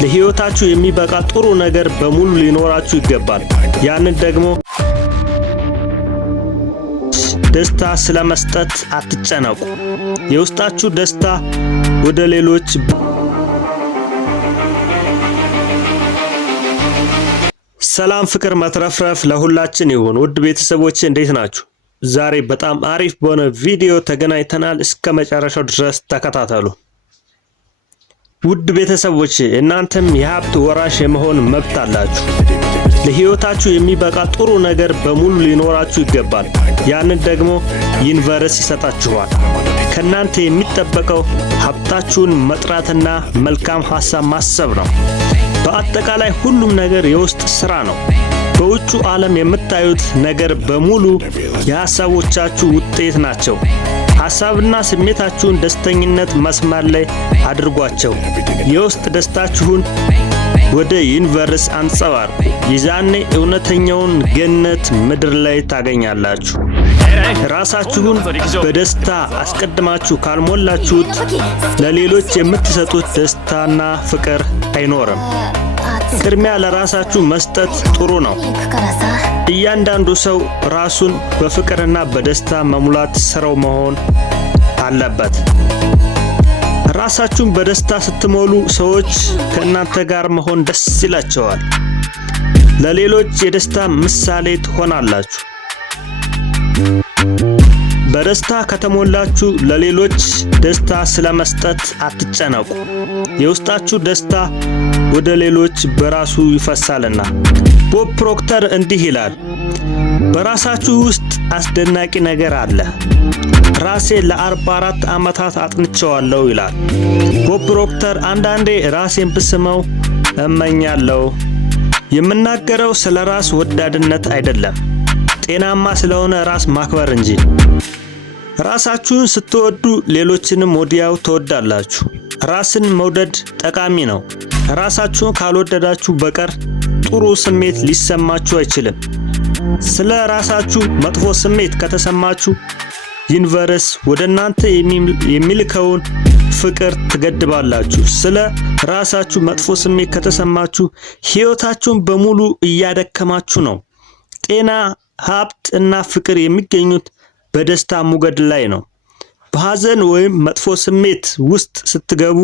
ለህይወታችሁ የሚበቃ ጥሩ ነገር በሙሉ ሊኖራችሁ ይገባል። ያንን ደግሞ ደስታ ስለመስጠት አትጨነቁ። የውስጣችሁ ደስታ ወደ ሌሎች ሰላም፣ ፍቅር፣ መትረፍረፍ ለሁላችን ይሁን። ውድ ቤተሰቦቼ እንዴት ናችሁ? ዛሬ በጣም አሪፍ በሆነ ቪዲዮ ተገናኝተናል። እስከ መጨረሻው ድረስ ተከታተሉ። ውድ ቤተሰቦቼ እናንተም የሀብት ወራሽ የመሆን መብት አላችሁ። ለህይወታችሁ የሚበቃ ጥሩ ነገር በሙሉ ሊኖራችሁ ይገባል። ያንን ደግሞ ዩኒቨርስ ይሰጣችኋል። ከናንተ የሚጠበቀው ሀብታችሁን መጥራትና መልካም ሐሳብ ማሰብ ነው። በአጠቃላይ ሁሉም ነገር የውስጥ ስራ ነው። በውጩ ዓለም የምታዩት ነገር በሙሉ የሐሳቦቻችሁ ውጤት ናቸው። ሐሳብና ስሜታችሁን ደስተኝነት መስመር ላይ አድርጓቸው። የውስጥ ደስታችሁን ወደ ዩኒቨርስ አንጸባርቁ። ይዛኔ እውነተኛውን ገነት ምድር ላይ ታገኛላችሁ። ራሳችሁን በደስታ አስቀድማችሁ ካልሞላችሁት ለሌሎች የምትሰጡት ደስታና ፍቅር አይኖርም። ቅድሚያ ለራሳችሁ መስጠት ጥሩ ነው። እያንዳንዱ ሰው ራሱን በፍቅርና በደስታ መሙላት ስራው መሆን አለበት። ራሳችሁን በደስታ ስትሞሉ ሰዎች ከእናንተ ጋር መሆን ደስ ይላቸዋል። ለሌሎች የደስታ ምሳሌ ትሆናላችሁ። በደስታ ከተሞላችሁ ለሌሎች ደስታ ስለመስጠት አትጨነቁ። የውስጣችሁ ደስታ ወደ ሌሎች በራሱ ይፈሳልና። ቦብ ፕሮክተር እንዲህ ይላል፣ በራሳችሁ ውስጥ አስደናቂ ነገር አለ። ራሴ ለ44 ዓመታት አጥንቼዋለሁ ይላል ቦብ ፕሮክተር። አንዳንዴ ራሴን ብስመው እመኛለሁ። የምናገረው ስለ ራስ ወዳድነት አይደለም፣ ጤናማ ስለሆነ ራስ ማክበር እንጂ። ራሳችሁን ስትወዱ ሌሎችንም ወዲያው ትወዳላችሁ። ራስን መውደድ ጠቃሚ ነው። ራሳችሁን ካልወደዳችሁ በቀር ጥሩ ስሜት ሊሰማችሁ አይችልም። ስለ ራሳችሁ መጥፎ ስሜት ከተሰማችሁ ዩኒቨርስ ወደ እናንተ የሚልከውን ፍቅር ትገድባላችሁ። ስለ ራሳችሁ መጥፎ ስሜት ከተሰማችሁ ሕይወታችሁን በሙሉ እያደከማችሁ ነው። ጤና፣ ሀብት እና ፍቅር የሚገኙት በደስታ ሞገድ ላይ ነው። በሐዘን ወይም መጥፎ ስሜት ውስጥ ስትገቡ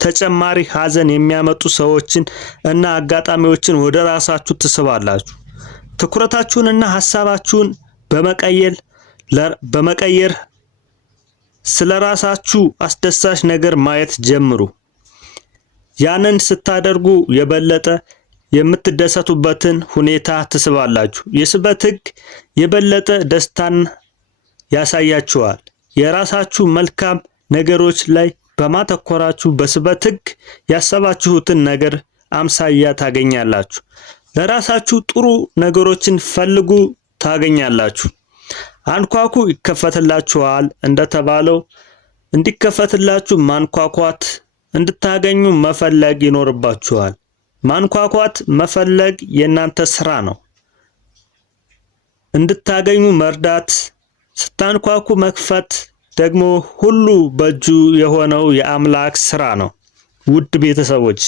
ተጨማሪ ሐዘን የሚያመጡ ሰዎችን እና አጋጣሚዎችን ወደ ራሳችሁ ትስባላችሁ። ትኩረታችሁንና ሐሳባችሁን በመቀየር ስለ ራሳችሁ አስደሳች ነገር ማየት ጀምሩ። ያንን ስታደርጉ የበለጠ የምትደሰቱበትን ሁኔታ ትስባላችሁ። የስበት ሕግ የበለጠ ደስታን ያሳያችኋል። የራሳችሁ መልካም ነገሮች ላይ በማተኮራችሁ በስበት ሕግ ያሰባችሁትን ነገር አምሳያ ታገኛላችሁ። ለራሳችሁ ጥሩ ነገሮችን ፈልጉ፣ ታገኛላችሁ። አንኳኩ፣ ይከፈትላችኋል እንደተባለው እንዲከፈትላችሁ ማንኳኳት፣ እንድታገኙ መፈለግ ይኖርባችኋል። ማንኳኳት መፈለግ የእናንተ ስራ ነው። እንድታገኙ መርዳት፣ ስታንኳኩ መክፈት ደግሞ ሁሉ በእጁ የሆነው የአምላክ ስራ ነው። ውድ ቤተሰቦች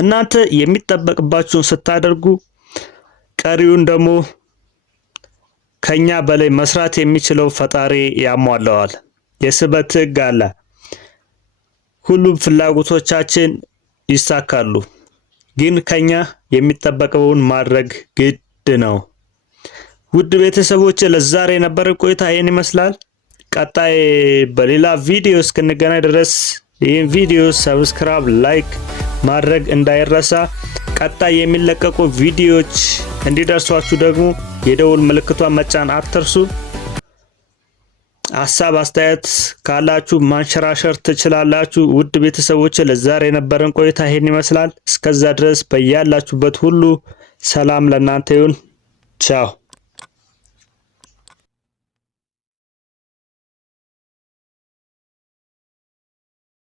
እናንተ የሚጠበቅባችሁን ስታደርጉ ቀሪውን ደግሞ ከኛ በላይ መስራት የሚችለው ፈጣሪ ያሟላዋል። የስበት ሕግ አለ። ሁሉም ፍላጎቶቻችን ይሳካሉ፣ ግን ከኛ የሚጠበቀውን ማድረግ ግድ ነው። ውድ ቤተሰቦች ለዛሬ የነበረን ቆይታ ይህን ይመስላል። ቀጣይ በሌላ ቪዲዮ እስክንገናኝ ድረስ ይህን ቪዲዮ ሰብስክራይብ፣ ላይክ ማድረግ እንዳይረሳ። ቀጣይ የሚለቀቁ ቪዲዮዎች እንዲደርሷችሁ ደግሞ የደውል ምልክቷን መጫን አትርሱ። ሐሳብ አስተያየት ካላችሁ ማንሸራሸር ትችላላችሁ። ውድ ቤተሰቦች ለዛሬ የነበረን ቆይታ ይሄን ይመስላል። እስከዛ ድረስ በያላችሁበት ሁሉ ሰላም ለእናንተ ይሁን። ቻው።